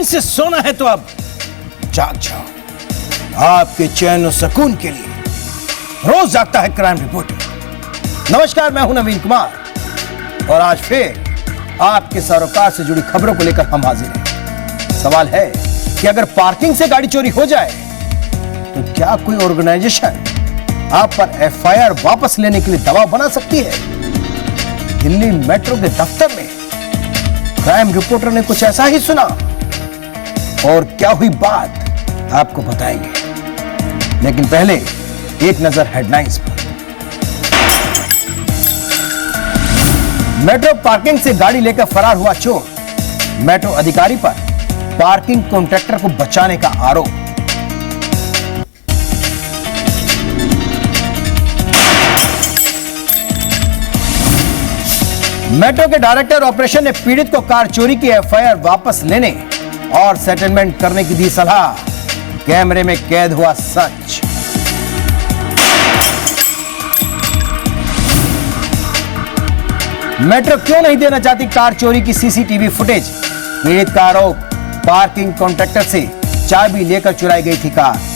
चैन से सोना है तो अब जाग जाओ। आपके चैन और सुकून के लिए रोज जागता है क्राइम रिपोर्टर। नमस्कार, मैं हूं नवीन कुमार और आज फिर आपके सरोकार से जुड़ी खबरों को लेकर हम हाजिर हैं। सवाल है कि अगर पार्किंग से गाड़ी चोरी हो जाए तो क्या कोई ऑर्गेनाइजेशन आप पर एफआईआर वापस लेने के लिए दबाव बना सकती है? दिल्ली मेट्रो के दफ्तर में क्राइम रिपोर्टर ने कुछ ऐसा ही सुना और क्या हुई बात आपको बताएंगे, लेकिन पहले एक नजर हेडलाइंस पर। मेट्रो पार्किंग से गाड़ी लेकर फरार हुआ चोर, मेट्रो अधिकारी पर पार्किंग कॉन्ट्रैक्टर को बचाने का आरोप। मेट्रो के डायरेक्टर ऑपरेशन ने पीड़ित को कार चोरी की एफआईआर वापस लेने और सेटलमेंट करने की दी सलाह। कैमरे में कैद हुआ सच। मेट्रो क्यों नहीं देना चाहती कार चोरी की सीसीटीवी फुटेज? पीड़ित का आरोप, पार्किंग कॉन्ट्रैक्टर से चाबी लेकर चुराई गई थी कार।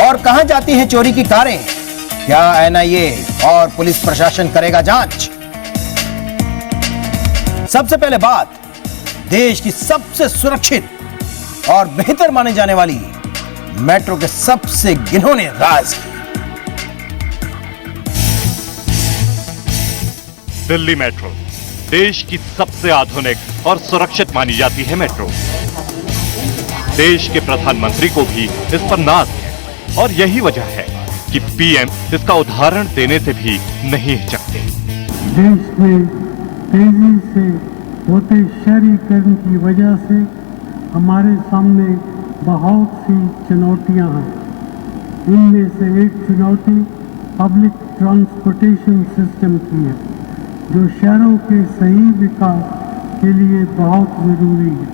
और कहां जाती हैं चोरी की कारें? क्या एनआईए और पुलिस प्रशासन करेगा जांच? सबसे पहले बात देश की सबसे सुरक्षित और बेहतर माने जाने वाली मेट्रो के सबसे घिनौने राज की। दिल्ली मेट्रो देश की सबसे आधुनिक और सुरक्षित मानी जाती है मेट्रो। देश के प्रधानमंत्री को भी इस पर नाज है और यही वजह है कि पीएम इसका उदाहरण देने से भी नहीं हिचकते। देश में तेजी से होते शहरीकरण की वजह से हमारे सामने बहुत सी चुनौतियां हैं। इनमें से एक चुनौती पब्लिक ट्रांसपोर्टेशन सिस्टम की है, जो शहरों के सही विकास के लिए बहुत जरूरी है।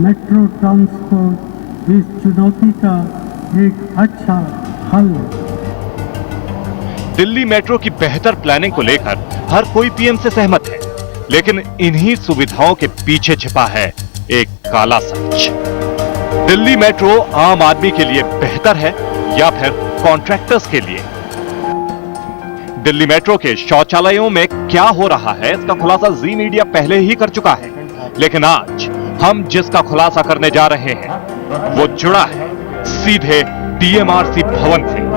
मेट्रो ट्रांसपोर्ट इस चुनौती का एक अच्छा हल है। दिल्ली मेट्रो की बेहतर प्लानिंग को लेकर हर कोई पीएम से सहमत है, लेकिन इन्हीं सुविधाओं के पीछे छिपा है एक काला सच। दिल्ली मेट्रो आम आदमी के लिए बेहतर है या फिर कॉन्ट्रैक्टर्स के लिए? दिल्ली मेट्रो के शौचालयों में क्या हो रहा है, इसका खुलासा जी मीडिया पहले ही कर चुका है, लेकिन आज हम जिसका खुलासा करने जा रहे हैं वो जुड़ा है सीधे डीएमआरसी भवन से।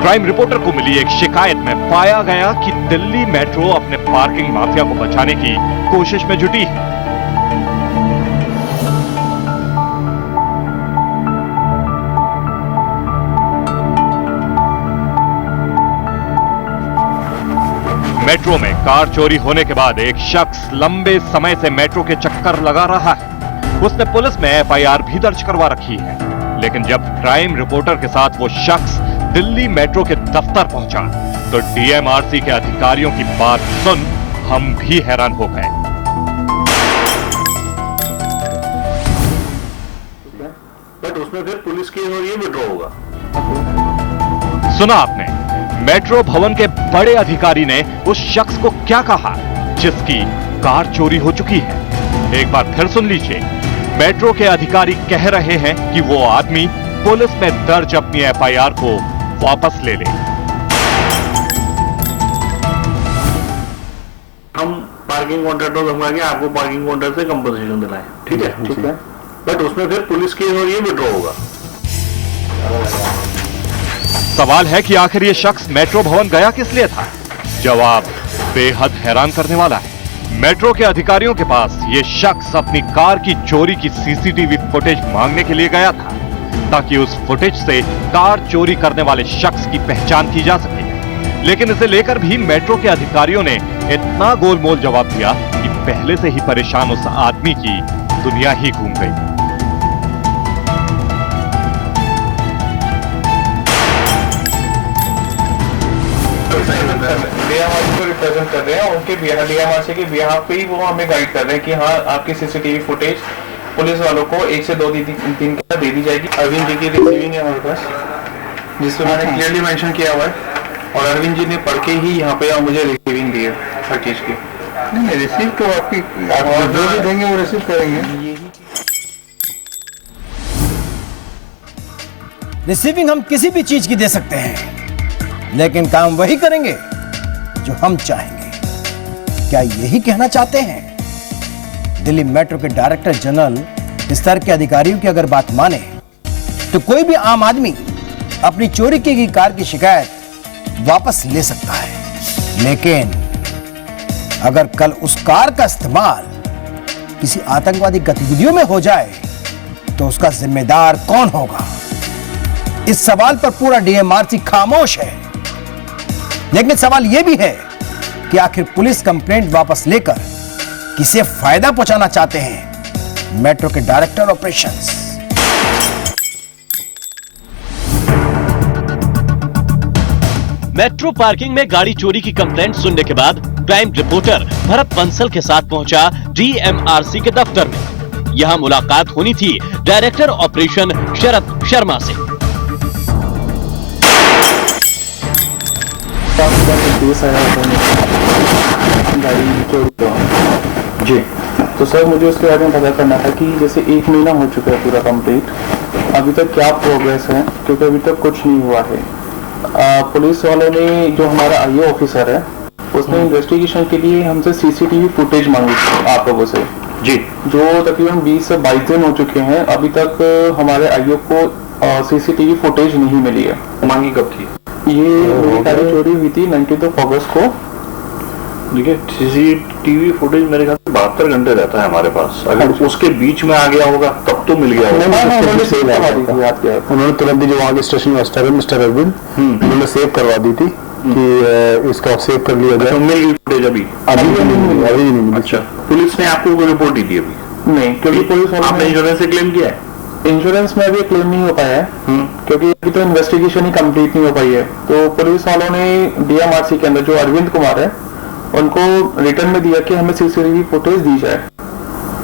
क्राइम रिपोर्टर को मिली एक शिकायत में पाया गया कि दिल्ली मेट्रो अपने पार्किंग माफिया को बचाने की कोशिश में जुटी है। मेट्रो में कार चोरी होने के बाद एक शख्स लंबे समय से मेट्रो के चक्कर लगा रहा है। उसने पुलिस में एफआईआर भी दर्ज करवा रखी है, लेकिन जब क्राइम रिपोर्टर के साथ वो शख्स दिल्ली मेट्रो के दफ्तर पहुंचा तो डीएमआरसी के अधिकारियों की बात सुन हम भी हैरान हो गए। बट उसमें फिर पुलिस की और ये विड्रॉ होगा। सुना आपने, मेट्रो भवन के बड़े अधिकारी ने उस शख्स को क्या कहा जिसकी कार चोरी हो चुकी है। एक बार फिर सुन लीजिए। मेट्रो के अधिकारी कह रहे हैं कि वो आदमी पुलिस में दर्ज अपनी एफआईआर को वापस ले ले। हम पार्किंग कॉन्ट्रैक्टर समझाएंगे, आपको पार्किंग कॉन्ट्रैक्ट से कंपनसेशन दिलाएं, ठीक है? ठीक है। बट उसमें फिर पुलिस की और ये विड्रॉ होगा। सवाल है कि आखिर ये शख्स मेट्रो भवन गया किस लिए था? जवाब बेहद हैरान करने वाला है। मेट्रो के अधिकारियों के पास ये शख्स अपनी कार की चोरी की सीसीटीवी फुटेज मांगने के लिए गया था, ताकि उस फुटेज से कार चोरी करने वाले शख्स की पहचान की जा सके। लेकिन इसे लेकर भी मेट्रो के अधिकारियों ने इतना गोलमोल जवाब दिया कि पहले से ही परेशान उस आदमी की दुनिया ही घूम गई। डीएमआरसी को रिप्रेजेंट कर रहे हैं, उनके डीएमआरसी के बिहाफ पे ही वो हमें गाइड कर रहे हैं कि हाँ आपकी सीसीटीवी फुटेज पुलिस वालों को 1 से 2 दिन का दे दी जाएगी। अरविंद जी की रिसीविंग है हमारे पास, जिसमें मैंने क्लियरली मेंशन किया हुआ है, और अरविंद जी ने पढ़ के ही यहाँ पे मुझे रिसीविंग दी है हर चीज़ की। नहीं, रिसीव तो आपकी आप जो भी देंगे वो रिसीव करेंगे। रिसीविंग हम किसी भी चीज की दे सकते हैं, लेकिन काम वही करेंगे जो हम चाहेंगे। क्या यही कहना चाहते हैं? दिल्ली मेट्रो के डायरेक्टर जनरल स्तर के अधिकारियों की अगर बात माने तो कोई भी आम आदमी अपनी चोरी की गई कार की शिकायत वापस ले सकता है, लेकिन अगर कल उस कार का इस्तेमाल किसी आतंकवादी गतिविधियों में हो जाए तो उसका जिम्मेदार कौन होगा? इस सवाल पर पूरा डीएमआरसी खामोश है। लेकिन सवाल यह भी है कि आखिर पुलिस कंप्लेंट वापस लेकर किसे फायदा पहुंचाना चाहते हैं मेट्रो के डायरेक्टर ऑपरेशंस? मेट्रो पार्किंग में गाड़ी चोरी की कंप्लेंट सुनने के बाद क्राइम रिपोर्टर भरत बंसल के साथ पहुंचा डीएमआरसी के दफ्तर में। यहां मुलाकात होनी थी डायरेक्टर ऑपरेशन शरद शर्मा से। केस आया गाड़ी चोरी का जी, तो सर मुझे उसके बारे में पता करना था कि जैसे 1 महीना हो चुका है पूरा कंप्लीट, अभी तक क्या प्रोग्रेस है, क्योंकि अभी तक कुछ नहीं हुआ है। पुलिस वालों ने, जो हमारा आईओ ऑफिसर है, उसने इन्वेस्टिगेशन के लिए हमसे सीसीटीवी फुटेज मांगी थी आप लोगों से जी, जो तकरीबन 20 से 22 दिन हो चुके हैं, अभी तक हमारे आईओ को सीसीटीवी फुटेज नहीं मिली है। मांगी कब थी? ये गाड़ी चोरी हुई थी 19 अगस्त को। देखिए, सीसीटीवी फुटेज मेरे ख्याल से 72 घंटे रहता है हमारे पास। अगर उसके बीच में आ गया होगा तब तो मिल गया होगा। उन्होंने तुरंत ही जो वहाँ के स्टेशन मास्टर है मिस्टर अरविंद, उन्होंने सेव करवा दी थी कि इसका सेव कर लिया जाए। मिल गई फुटेज अभी नहीं मिली। अच्छा, पुलिस ने आपको कोई रिपोर्ट नहीं दी अभी? नहीं, क्योंकि पुलिस आपने इंश्योरेंस से क्लेम किया है? इंश्योरेंस में अभी क्लेम नहीं हो पाया है, क्योंकि अभी तो इन्वेस्टिगेशन ही कंप्लीट नहीं हो पाई है। तो पुलिस वालों ने डीएमआरसी के अंदर जो अरविंद कुमार है उनको रिटर्न में दिया कि हमें सीसीटीवी फुटेज दी जाए,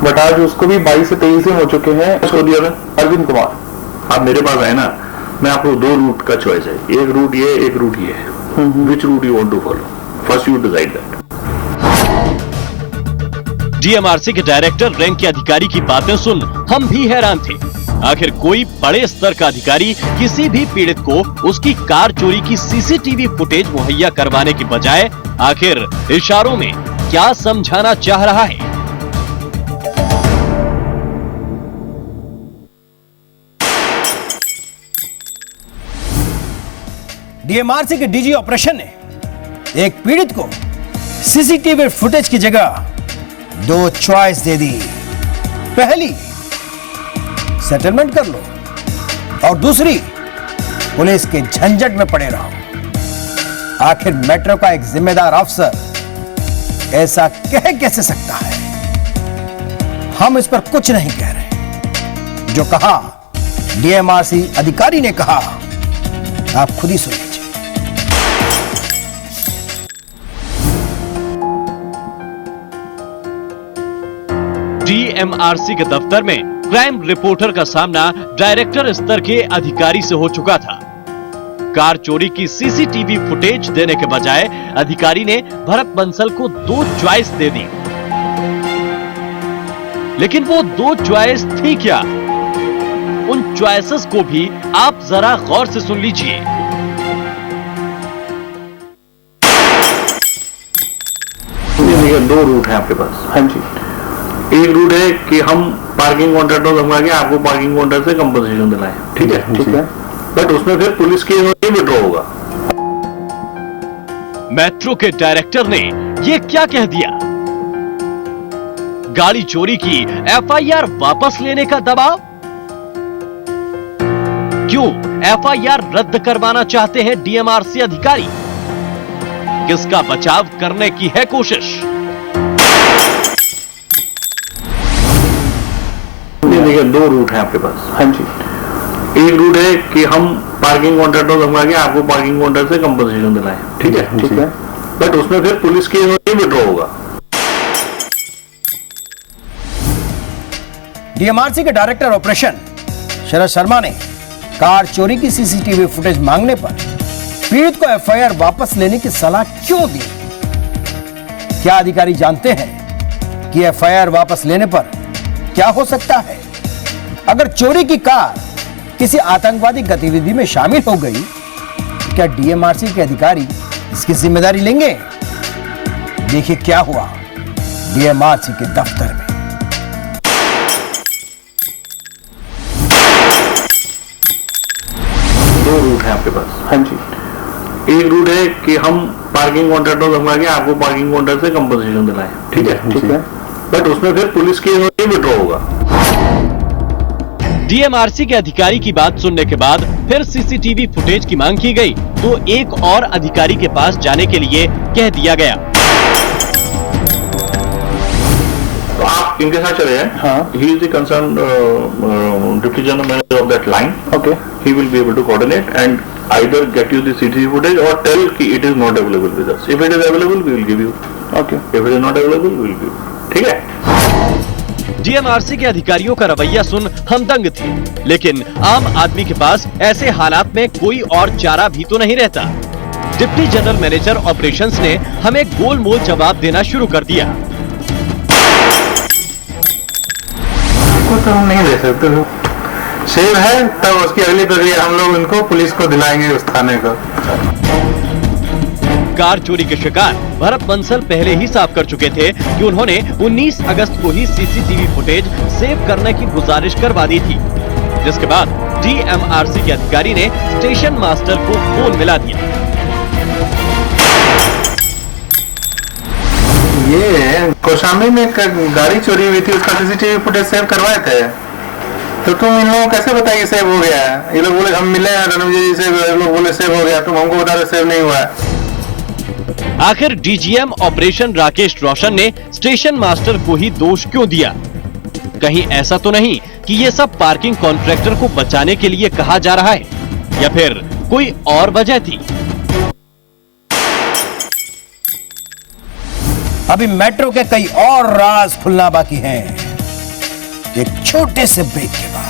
बट आज उसको भी 22 से 23 दिन हो चुके हैं। उसको दिया अरविंद कुमार। आप मेरे पास आए ना, मैं आपको 2 रूट का चॉइस है, एक रूट ये, एक रूट ये है। Which route you want to follow? First you decide that. DMRC के डायरेक्टर रैंक के अधिकारी की बातें सुन हम भी हैरान थे। आखिर कोई बड़े स्तर का अधिकारी किसी भी पीड़ित को उसकी कार चोरी की सीसीटीवी फुटेज मुहैया करवाने की बजाय आखिर इशारों में क्या समझाना चाह रहा है? डीएमआरसी के डीजी ऑपरेशन ने एक पीड़ित को सीसीटीवी फुटेज की जगह 2 चॉइस दे दी। पहली, सेटलमेंट कर लो, और दूसरी, पुलिस के झंझट में पड़े रहो। आखिर मेट्रो का एक जिम्मेदार अफसर ऐसा कह कैसे सकता है? हम इस पर कुछ नहीं कह रहे। जो कहा डीएमआरसी अधिकारी ने कहा, आप खुद ही सुन लीजिए। डीएमआरसी के दफ्तर में क्राइम रिपोर्टर का सामना डायरेक्टर स्तर के अधिकारी से हो चुका था। कार चोरी की सीसीटीवी फुटेज देने के बजाय अधिकारी ने भरत बंसल को 2 चॉइस दे दी। लेकिन वो 2 चॉइस थी क्या? उन चॉइसेस को भी आप जरा गौर से सुन लीजिए। देखिए, 2 रूट है आपके पास। हाँ जी, एक रूट है कि हम पार्किंग कॉन्ट्रैक्टर समझा के आपको पार्किंग कॉन्ट्रैक्ट से कंपनसेशन दिलाएं, ठीक है? बट उसमें फिर पुलिस केस नहीं विड्रॉ होगा। मेट्रो के डायरेक्टर ने ये क्या कह दिया? गाड़ी चोरी की एफआईआर वापस लेने का दबाव? क्यों एफआईआर रद्द करवाना चाहते हैं डीएमआरसी अधिकारी? किसका बचाव करने की है कोशिश? देखिए, 2 रूट है आपके पास। हाँ जी, एक रूट है कि हम पार्किंग कॉन्ट्रैक्टर समझा के आपको पार्किंग कॉन्ट्रैक्ट से कंपनसेशन दिलाएं, ठीक है? बट उसमें फिर पुलिस केस नहीं विड्रॉ होगा। डीएमआरसी के डायरेक्टर ऑपरेशन शरद शर्मा ने कार चोरी की सीसीटीवी फुटेज मांगने पर पीड़ित को एफआईआर वापस लेने की सलाह क्यों दी? क्या अधिकारी जानते हैं कि एफआईआर वापस लेने पर क्या हो सकता है? अगर चोरी की कार किसी आतंकवादी गतिविधि में शामिल हो गई, क्या डीएमआरसी के अधिकारी इसकी जिम्मेदारी लेंगे? देखिए क्या हुआ डीएमआरसी के दफ्तर में। दो रूट है आपके पास। हाँ जी। एक रूट है कि हम पार्किंग कॉन्ट्रैक्टर समझा के आपको पार्किंग कॉन्ट्रैक्ट से कंपनसेशन दिलाएं, ठीक है, ठीक है। बट उसमें फिर पुलिस केस नहीं विड्रॉ होगा। डीएमआरसी के अधिकारी की बात सुनने के बाद फिर सीसीटीवी फुटेज की मांग की गई तो एक और अधिकारी के पास जाने के लिए कह दिया गया। तो आप इनके साथ चले जाएं। हाँ। He is the concern deputy general manager of that line. Okay. He will be able to coordinate and either get you the CCTV footage or tell कि it is not available with us. If it is available, we will give you. Okay. If it is not available, we will give you. ठीक है? DMRC के अधिकारियों का रवैया सुन हम दंग थे, लेकिन आम आदमी के पास ऐसे हालात में कोई और चारा भी तो नहीं रहता। डिप्टी जनरल मैनेजर ऑपरेशंस ने हमें गोलमोल जवाब देना शुरू कर दिया। को तो हम नहीं दे सकते, सेव है तब उसकी अगली प्रक्रिया हम लोग इनको पुलिस को दिलाएंगे उस थाने को। कार चोरी के शिकार भरत बंसल पहले ही साफ कर चुके थे कि उन्होंने 19 अगस्त को ही सीसीटीवी फुटेज सेव करने की गुजारिश करवा दी थी, जिसके बाद डीएमआरसी के अधिकारी ने स्टेशन मास्टर को फोन मिला दिया। ये कौशाम्बी में गाड़ी चोरी हुई थी, उसका सीसीटीवी फुटेज सेव करवाए थे, तो तुम इन लोगों को कैसे बताया कि सेव हो गया है? ये लोग बोले हम मिले हैं रणविजय जी से, लोग बोले सेव हो गया, तुम हमको बता रहे सेव नहीं हुआ है। आखिर डीजीएम ऑपरेशन राकेश रोशन ने स्टेशन मास्टर को ही दोष क्यों दिया? कहीं ऐसा तो नहीं कि ये सब पार्किंग कॉन्ट्रैक्टर को बचाने के लिए कहा जा रहा है, या फिर कोई और वजह थी? अभी मेट्रो के कई और राज खुलना बाकी हैं, एक छोटे से ब्रेक के बाद।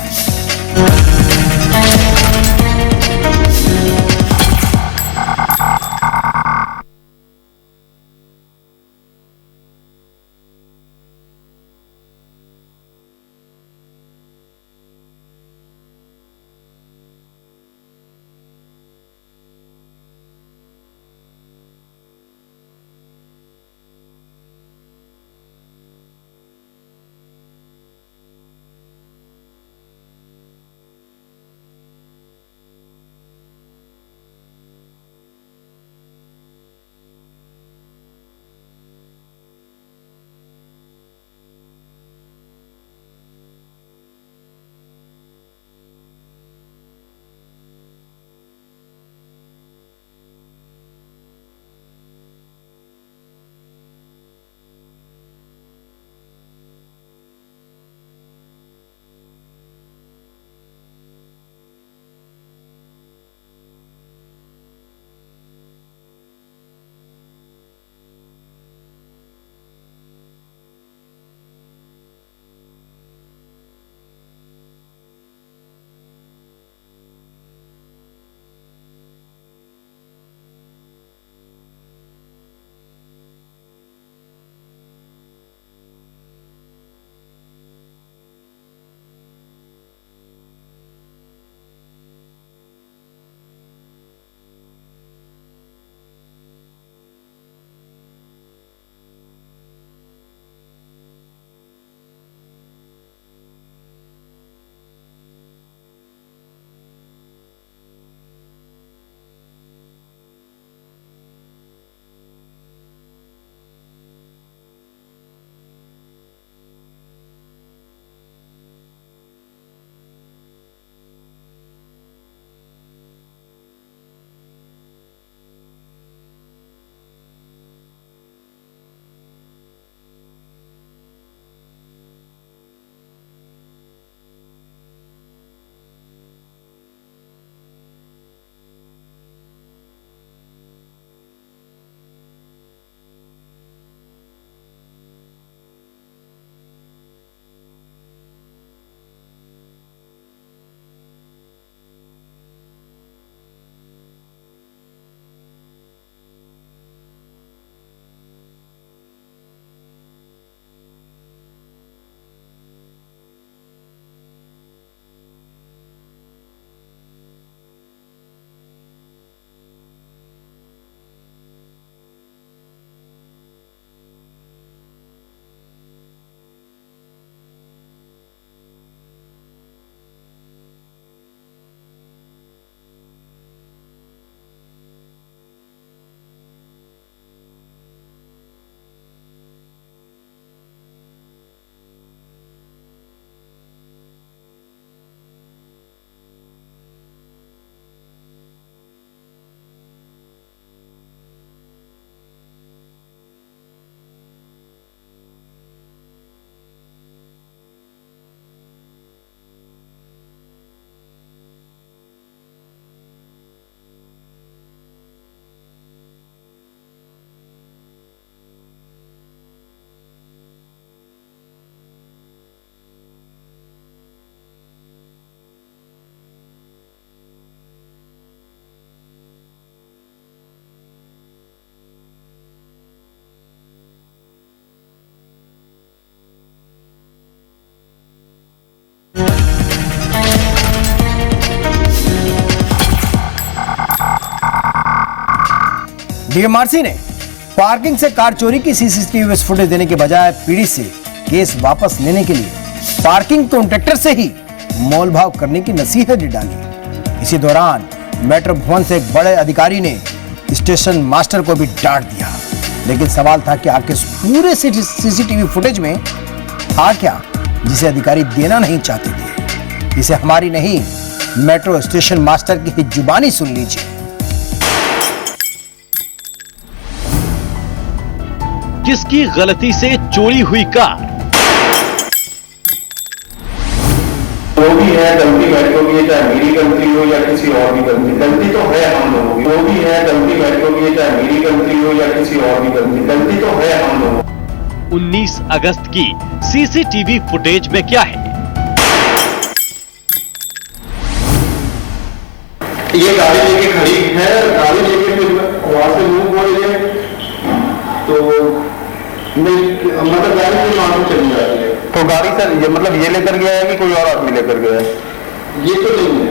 डीएमआरसी ने पार्किंग से कार चोरी की सीसीटीवी फुटेज देने के बजाय पीड़ित से केस वापस लेने के लिए पार्किंग कॉन्ट्रैक्टर से ही मोलभाव करने की नसीहत भी डाली। इसी दौरान मेट्रो भवन से एक बड़े अधिकारी ने स्टेशन मास्टर को भी डांट दिया। लेकिन सवाल था कि आखिर इस पूरे सीसीटीवी फुटेज में था क्या जिसे अधिकारी देना नहीं चाहते थे। इसे हमारी नहीं, मेट्रो स्टेशन मास्टर की ही जुबानी सुन लीजिए। किसकी गलती से चोरी हुई कार? जो भी है गलती मेट्रो की है, चाहे मेरी गलती हो या किसी और की गलती तो है हम लोगों की। जो भी है गलती मेट्रो की है, चाहे मेरी गलती हो या किसी और की गलती तो है हम लोगों की। 19 अगस्त की सीसीटीवी फुटेज में क्या है? ये गाड़ी लेके खड़ी है, गाड़ी लेके फिर वहां से मूव हो रही है, तो मतलब गाड़ी कोई मालूम चली जाती है। तो गाड़ी सर ये मतलब ये लेकर गया है कि कोई और आदमी लेकर गया है? ये तो नहीं है।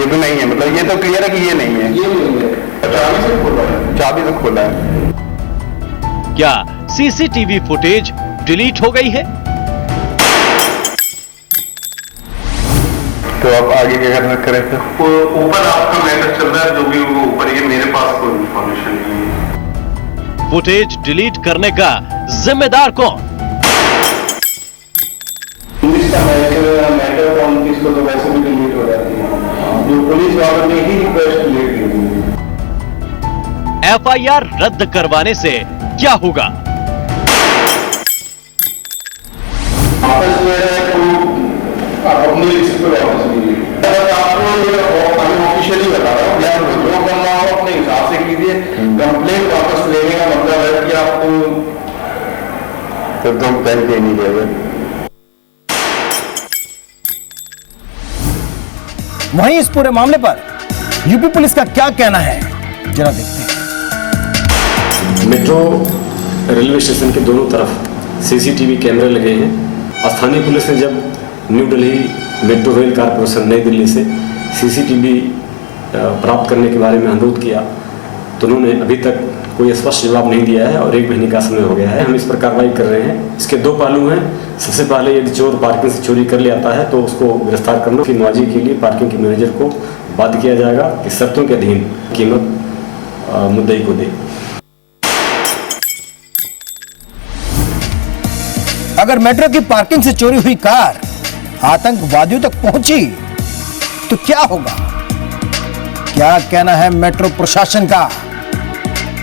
ये तो नहीं है, मतलब ये तो क्लियर है कि ये नहीं है। ये नहीं है, चाबी से खोला है। चाबी से खोला है। क्या सीसीटीवी फुटेज डिलीट हो गई है? तो आप आगे क्या करना करें फिर? ऊपर आपका मैटर चल रहा है, जो भी वो ऊपर, ये मेरे पास कोई इंफॉर्मेशन नहीं है। फुटेज डिलीट करने का जिम्मेदार कौन? मैटर कौन, किसको तो वैसे भी डिलीट हो जाती है। जो पुलिस वालों ने ही रिक्वेस्ट डिलीट की थी। एफआईआर रद्द करवाने से क्या होगा? वापस जो है आप अपनी लिस्ट पर वापस लीजिए। आपको ऑफिशियली बता रहा हूँ, जो करना हो अपने हिसाब से कीजिए। कंप्लेंट वापस लेने का मतलब है कि आपको तो तुम पेन पे नहीं देगा। वहीं इस पूरे मामले पर यूपी पुलिस का क्या कहना है, जरा देखते हैं। मेट्रो रेलवे स्टेशन के दोनों तरफ सीसीटीवी कैमरे लगे हैं। स्थानीय पुलिस ने जब new Delhi metro rail corporation नई दिल्ली से सीसीटीवी प्राप्त करने के बारे में अनुरोध किया तो उन्होंने अभी तक कोई स्पष्ट जवाब नहीं दिया है और 1 महीने का समय हो गया है। हम इस पर कार्रवाई कर रहे हैं। इसके 2 पहलू हैं। सबसे पहले यदि चोर पार्किंग से चोरी कर ले आता है तो उसको गिरफ्तार करना, फिर मुआवजे के लिए पार्किंग के मैनेजर को बाध्य किया जाएगा कि शर्तों के अधीन कीमत मुद्दई को दे। अगर मेट्रो की पार्किंग से चोरी हुई कार आतंकवादियों तक पहुंची तो क्या होगा? क्या कहना है मेट्रो प्रशासन का,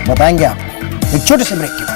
बताएंगे आपको एक छोटे से ब्रेक के बाद।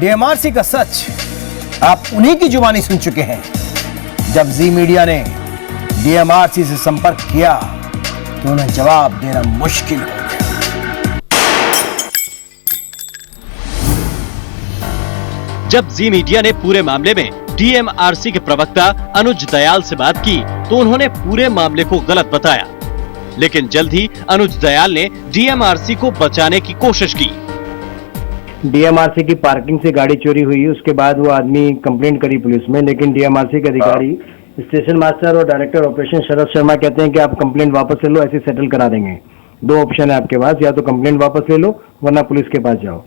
डीएमआरसी का सच आप उन्हीं की जुबानी सुन चुके हैं। जब जी मीडिया ने डीएमआरसी से संपर्क किया तो उन्हें जवाब देना मुश्किल हो गया। जब जी मीडिया ने पूरे मामले में डीएमआरसी के प्रवक्ता अनुज दयाल से बात की तो उन्होंने पूरे मामले को गलत बताया, लेकिन जल्द ही अनुज दयाल ने डीएमआरसी को बचाने की कोशिश की। डीएमआरसी की पार्किंग से गाड़ी चोरी हुई, उसके बाद वो आदमी कंप्लेंट करी पुलिस में, लेकिन डीएमआरसी के अधिकारी स्टेशन मास्टर और डायरेक्टर ऑपरेशन शरद शर्मा कहते हैं कि आप कंप्लेंट वापस ले लो, ऐसे सेटल करा देंगे। दो ऑप्शन है आपके पास, या तो कंप्लेंट वापस ले लो वरना पुलिस के पास जाओ।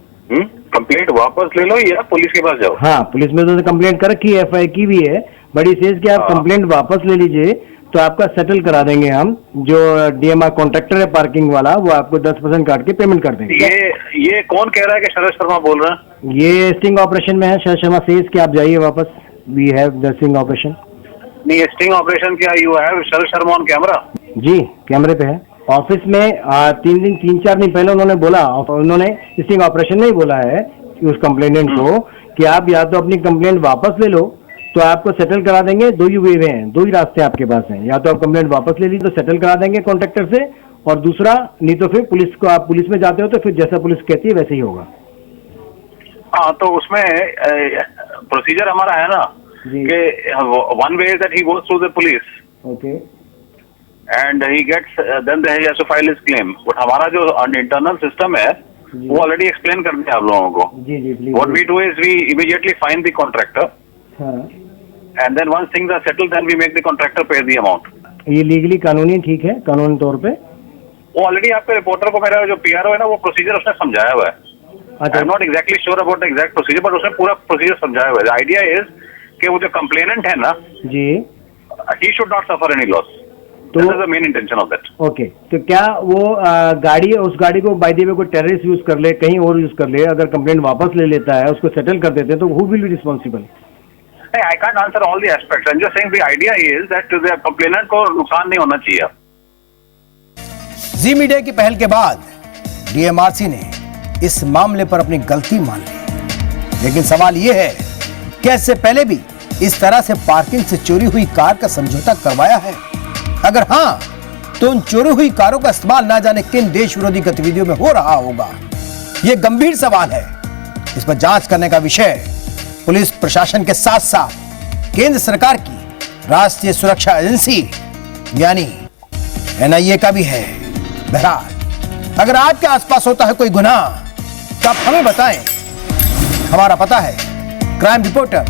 कंप्लेंट वापस ले लो या पुलिस के पास जाओ। हाँ, पुलिस में तो कंप्लेंट कर रखी है, एफआईआर की भी है, बड़ी सेज कि आप कंप्लेंट वापस ले लीजिए तो आपका सेटल करा देंगे हम। जो डीएमआर कॉन्ट्रैक्टर है पार्किंग वाला, वो आपको 10% काट के पेमेंट कर देंगे। ये कौन कह रहा है कि शरद शर्मा बोल रहा है? ये स्टिंग ऑपरेशन में है, शरद शर्मा सेज कि आप जाइए वापस, we have the sting operation. नहीं, स्टिंग ऑपरेशन क्या you have Sharad Sharma on camera? जी, कैमरे पे है। ऑफिस में 3-4 दिन पहले उन्होंने बोला, उन्होंने स्टिंग ऑपरेशन में ही बोला है उस कंप्लेनेंट को कि आप या तो अपनी कंप्लेंट वापस ले लो तो आपको सेटल करा देंगे। दो ही वे हैं, दो ही रास्ते आपके पास हैं, या तो आप कंप्लेंट वापस ले लीजिए तो सेटल करा देंगे कॉन्ट्रैक्टर से, और दूसरा नहीं तो फिर पुलिस को, आप पुलिस में जाते हो तो फिर जैसा पुलिस कहती है वैसे ही होगा। हाँ, तो उसमें प्रोसीजर हमारा है ना कि one way that he goes through the police, okay, and he gets then he has to file his claim. But हमारा जो इंटरनल सिस्टम है वो ऑलरेडी एक्सप्लेन कर दिया आप लोगों को। जी जी, please. What we do is we immediately fine the contractor, and then once things are settled then we make the contractor pay the amount. ये लीगली कानूनी ठीक है, कानूनी तौर पे वो ऑलरेडी आपके रिपोर्टर को, मेरा जो पीआरओ है ना, वो प्रोसीजर उसने समझाया हुआ है। अच्छा, I am not exactly sure about the exact procedure, but उसने पूरा प्रोसीजर समझाया हुआ है। आइडिया इज कि वो जो कंप्लेनेंट है ना जी, he should not suffer any loss. तो this is the main intention of that. Okay, तो क्या वो गाड़ी, उस गाड़ी को बाय द वे कोई टेररिस्ट यूज कर ले, कहीं और यूज कर ले, अगर कंप्लेंट वापस ले लेता है, उसको सेटल कर देते हैं, तो who will be responsible? I can't answer all the aspects. I'm just saying the idea is that the complainant को नुकसान नहीं होना चाहिए। जी मीडिया की पहल के बाद डीएमआरसी ने इस मामले पर अपनी गलती मान ली, लेकिन सवाल यह है कि इससे पहले भी इस तरह से पार्किंग से चोरी हुई कार का समझौता करवाया है? अगर हां, तो उन चोरी हुई कारों का इस्तेमाल ना जाने किन देश विरोधी गतिविधियों में हो रहा होगा। यह गंभीर सवाल है। इस पर जांच करने का विषय पुलिस प्रशासन के साथ साथ केंद्र सरकार की राष्ट्रीय सुरक्षा एजेंसी यानी एनआईए का भी है। बहरहाल, अगर आपके आसपास होता है कोई गुनाह तो आप हमें बताएं। हमारा पता है crime reporter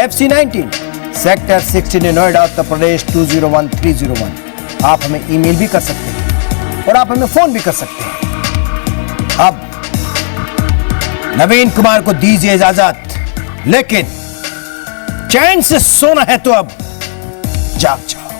FC19 sector 16 Noida Uttar Pradesh 201301। आप हमें ईमेल भी कर सकते हैं और आप हमें फोन भी कर सकते हैं। अब नवीन कुमार को दीजिए इजाजत, लेकिन चैन से सोना है तो अब जाग जाओ।